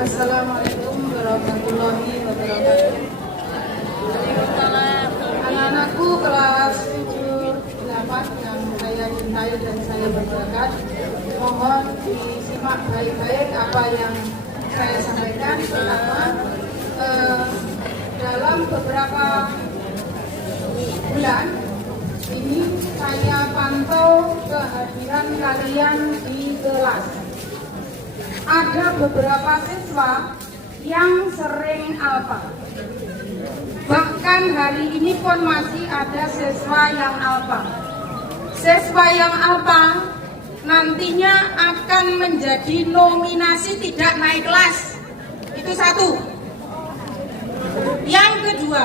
Assalamualaikum warahmatullahi wabarakatuh. Anak-anakku kelas 7-8 yang saya cintai dan saya banggakan, mohon disimak baik-baik apa yang saya sampaikan. Pertama, dalam beberapa bulan ini saya pantau kehadiran kalian di kelas. Ada beberapa siswa yang sering alfa. Bahkan hari ini pun masih ada siswa yang alfa. Siswa yang alfa nantinya akan menjadi nominasi tidak naik kelas. Itu satu. Yang kedua,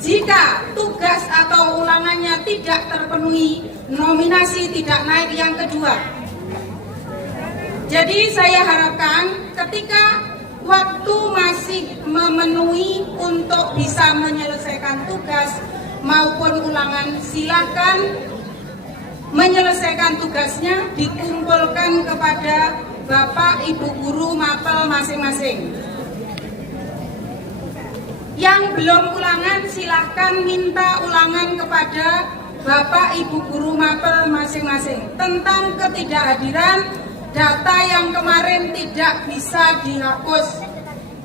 jika tugas atau ulangannya tidak terpenuhi, nominasi tidak naik yang kedua. Jadi saya harapkan ketika waktu masih memenuhi untuk bisa menyelesaikan tugas maupun ulangan, silakan menyelesaikan tugasnya dikumpulkan kepada Bapak Ibu Guru mapel masing-masing. Yang belum ulangan silahkan minta ulangan kepada Bapak Ibu Guru mapel masing-masing tentang ketidakhadiran data yang kemarin tidak bisa dihapus.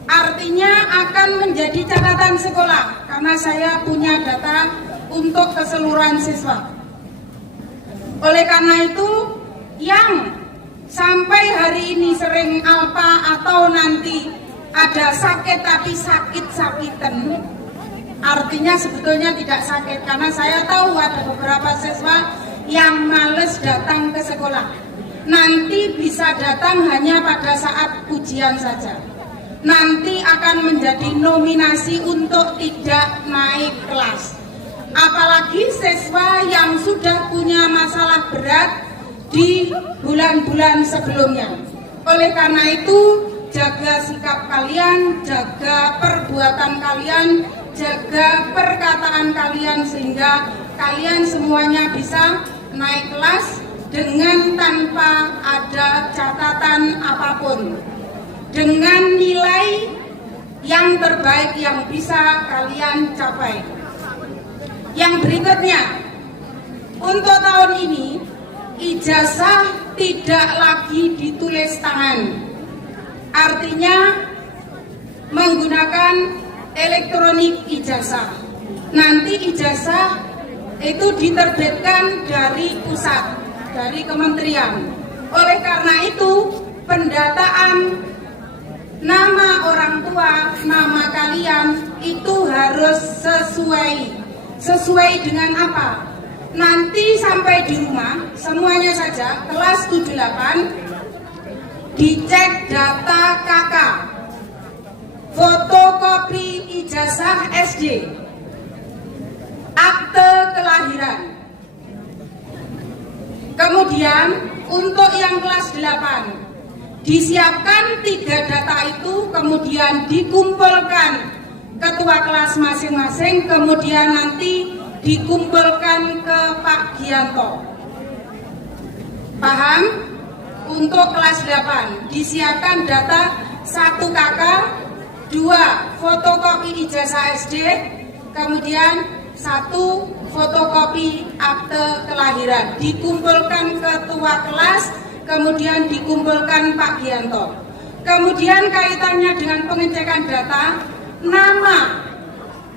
Artinya akan menjadi catatan sekolah karena saya punya data untuk keseluruhan siswa. Oleh karena itu, yang sampai hari ini sering alfa atau nanti ada sakit tapi sakit-sakitan, artinya sebetulnya tidak sakit karena saya tahu ada beberapa siswa yang males datang ke sekolah. Nanti bisa datang hanya pada saat ujian saja. Nanti akan menjadi nominasi untuk tidak naik kelas. Apalagi siswa yang sudah punya masalah berat di bulan-bulan sebelumnya. Oleh karena itu, jaga sikap kalian, jaga perbuatan kalian, jaga perkataan kalian sehingga kalian semuanya bisa naik kelas dengan tanpa ada catatan apapun, dengan nilai yang terbaik yang bisa kalian capai. Yang berikutnya, untuk tahun ini ijazah tidak lagi ditulis tangan, artinya menggunakan elektronik ijazah. Nanti ijazah itu diterbitkan dari pusat, dari kementerian. Oleh karena itu, pendataan nama orang tua, nama kalian itu harus sesuai dengan apa? Nanti sampai di rumah semuanya saja kelas 78 dicek data KK, fotokopi ijazah SD, akte kelahiran. Kemudian untuk yang kelas 8 disiapkan 3 data itu, kemudian dikumpulkan ketua kelas masing-masing, kemudian nanti dikumpulkan ke Pak Gianto. Paham? Untuk kelas 8 disiapkan data 1 KK, 2 fotokopi ijazah SD, kemudian 1 fotokopi akte kelahiran, dikumpulkan ketua kelas, kemudian dikumpulkan Pak Gianto. Kemudian kaitannya dengan pengecekan data, nama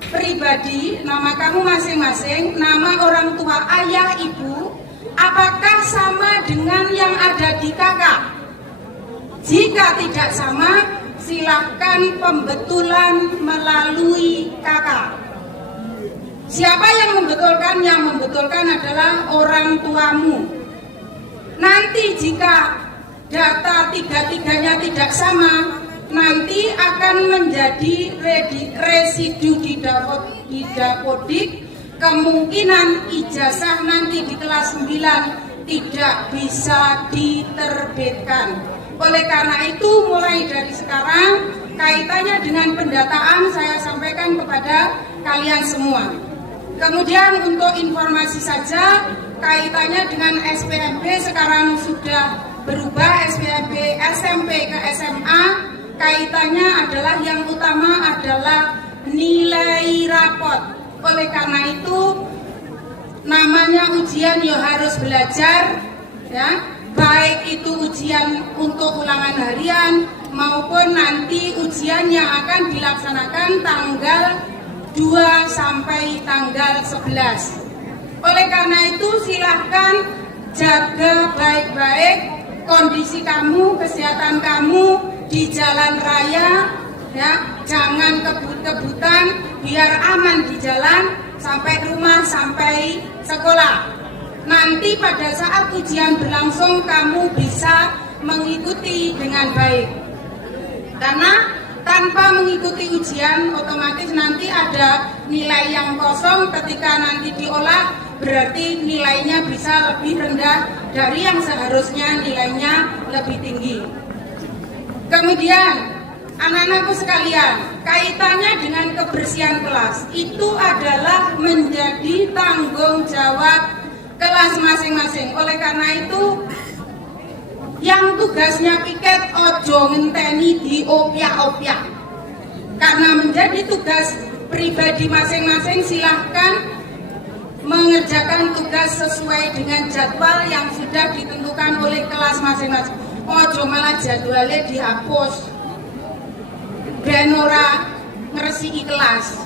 pribadi, nama kamu masing-masing, nama orang tua ayah ibu, apakah sama dengan yang ada di KK? Jika tidak sama, silahkan pembetulan melalui KK. Siapa yang membetulkan? Yang membetulkan adalah orang tuamu. Nanti jika data tiga-tiganya tidak sama, nanti akan menjadi residu di Dapodik. Kemungkinan ijazah nanti di kelas 9 tidak bisa diterbitkan. Oleh karena itu, mulai dari sekarang kaitannya dengan pendataan saya sampaikan kepada kalian semua. Kemudian untuk informasi saja, kaitannya dengan SPMB sekarang sudah berubah, SPMB SMP ke SMA. kaitannya adalah yang utama adalah nilai rapot. Oleh karena itu namanya ujian ya harus belajar, ya, baik itu ujian untuk ulangan harian maupun nanti ujian yang akan dilaksanakan tanggal 2 sampai tanggal 11. Oleh karena itu silahkan jaga baik-baik kondisi kamu, kesehatan kamu di jalan raya, ya, jangan kebut-kebutan, biar aman di jalan sampai rumah, sampai sekolah. Nanti pada saat ujian berlangsung kamu bisa mengikuti dengan baik. Karena tanpa mengikuti ujian otomatis nanti ada nilai yang kosong, ketika nanti diolah berarti nilainya bisa lebih rendah dari yang seharusnya nilainya lebih tinggi. Kemudian anak-anakku sekalian, kaitannya dengan kebersihan kelas itu adalah menjadi tanggung jawab kelas masing-masing. Oleh karena itu yang tugasnya piket ojo ngenteni di opyak-opyak. Karena menjadi tugas pribadi masing-masing, silahkan mengerjakan tugas sesuai dengan jadwal yang sudah ditentukan oleh kelas masing-masing. Ojo malah jadwalnya dihapus, ben ora ngresiki kelas.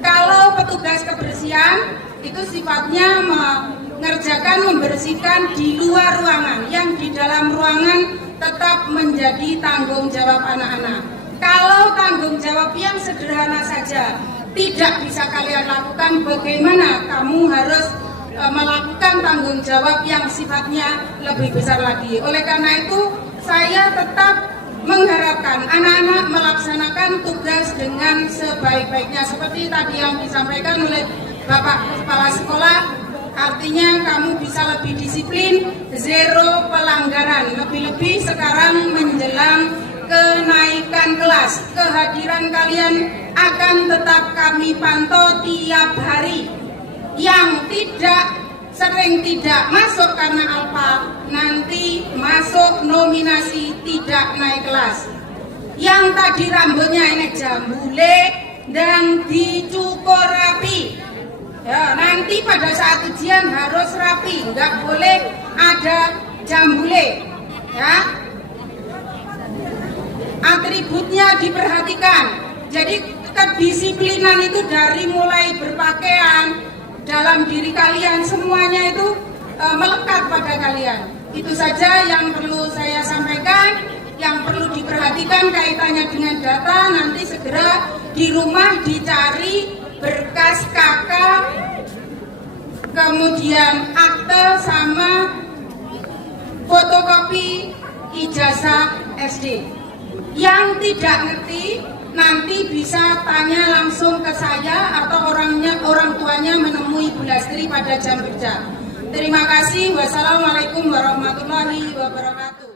Kalau petugas kebersihan itu sifatnya mengerjakan, membersihkan di luar ruangan, yang di dalam ruangan tetap menjadi tanggung jawab anak-anak. Kalau tanggung jawab yang sederhana saja tidak bisa kalian lakukan, bagaimana kamu harus melakukan tanggung jawab yang sifatnya lebih besar lagi. Oleh karena itu saya tetap mengharapkan anak-anak melaksanakan tugas dengan sebaik-baiknya seperti tadi yang disampaikan oleh Bapak Kepala Sekolah. Artinya kamu bisa lebih disiplin, zero pelanggaran. Lebih-lebih sekarang menjelang kenaikan kelas, kehadiran kalian akan tetap kami pantau tiap hari. Yang sering tidak masuk karena alfa, nanti masuk nominasi tidak naik kelas. Yang tadi rambutnya ini jambule dan dicukur rapi, ya, nanti pada saat ujian harus rapi, nggak boleh ada jambule, ya. Atributnya diperhatikan. Jadi kedisiplinan itu dari mulai berpakaian, dalam diri kalian, semuanya itu melekat pada kalian. Itu saja yang perlu saya sampaikan, yang perlu diperhatikan kaitannya dengan data. Nanti segera di rumah dicari berkas KK, kemudian akte sama fotokopi ijazah SD. Yang tidak ngerti nanti bisa tanya langsung ke saya atau orang tuanya menemui Bu Lastri pada jam kerja. Terima kasih. Wassalamualaikum warahmatullahi wabarakatuh.